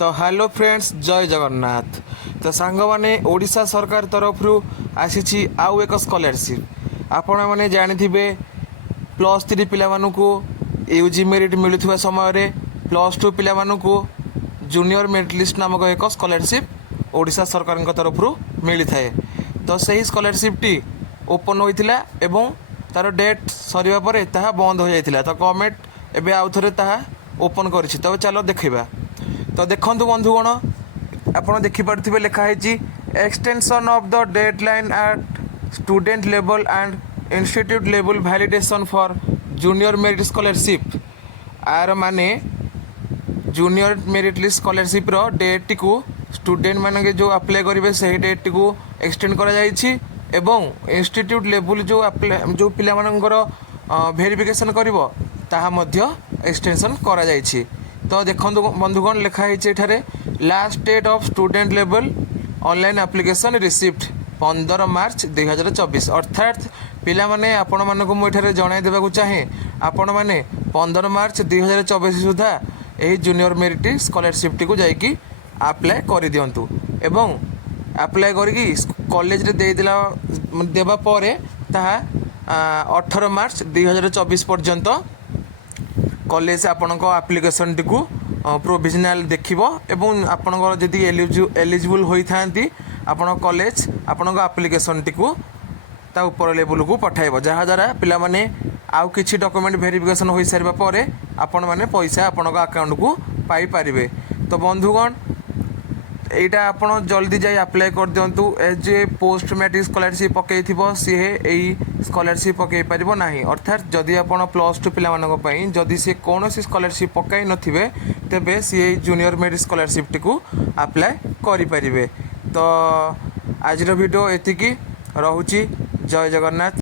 तो hello friends जय जगन्नाथ। तो सांग माने ओडिशा सरकार तरफ आसी आउ एक स्कॉलरशिप आपण मैंने जानिथिबे प्लस 3 पिला मानकु यूजी मेरिट मिलुवा समय +2 पिला मानकु जूनियर मेरिट लिस्ट नामक एक स्कॉलरशिप ओडिशा सरकार तरफ मिली थाए। तो सही स्कॉलरशिपटी ओपन होइथिला एवं तार डेट सरीबा परे ताहा बंद हो जाइथिला। तो गवर्नमेंट एबे आउ थरे ताहा ओपन करिछि। तो चलो देखिबा। तो देखंतु बंधुगण आपण देखिपारे लिखाई extension of the deadline at student level and institute level validation for junior merit scholarship. आर माने जूनियर मेरिट लिस्ट स्कॉलरशिप रो डेट टी को स्टूडेंट माने जो अप्लाई करेंगे से डेट टी को एक्सटेंड करा जाइछि एवं इंस्टीट्यूट लेवल जो अप्लाई जो पिला मानकर वेरिफिकेशन करिवो ताहा मध्य एक्सटेंशन करा जाइछि। तो देखो बंधुगण लिखाई last date of student level online application receipt 15 March 2024 अर्थात पिला माने आपण मानक मुझे जणाई देबा चाहे आपण माने 15 मार्च 2024 सुधा यही जूनियर मेरिट स्कॉलरशिप टी को जाइकी अप्लाई कर दिंतु एवं अप्लाई करके कॉलेज रे देवा परे ताहा 18 मार्च 2024 पर्यंत कॉलेज आपण एप्लिकेशन टी को प्रोविजनल देखिबो एवं आपणकर जदि एलिजिबल होई थांती आपण कॉलेज आपण एप्लिकेशन टी को ता ऊपर लेवल को पठाइबो जहाँ द्वारा पिला माने आउ किछि डॉक्यूमेंट वेरिफिकेशन होई सारिबा परे आपण माने पैसा आपण अकाउंट को पाई पारिबे। तो बंधुगण एटा आपण जल्दी जाई अप्लाई कर दियंतु। जे पोस्ट मैट्रिक स्कॉलरशिप पकई थिबो सी एई स्कॉलरशिप पकई पारिबो नाही। अर्थात जदि आपण +2 पिला मानक पई जदि से कोनोसी स्कॉलरशिप पकई नथिबे तेबे सी जूनियर मेरिट स्कॉलरशिप टी को अप्लाई करि पारिबे। तो आज वीडियो एतिकी रहुची। जय जगन्नाथ।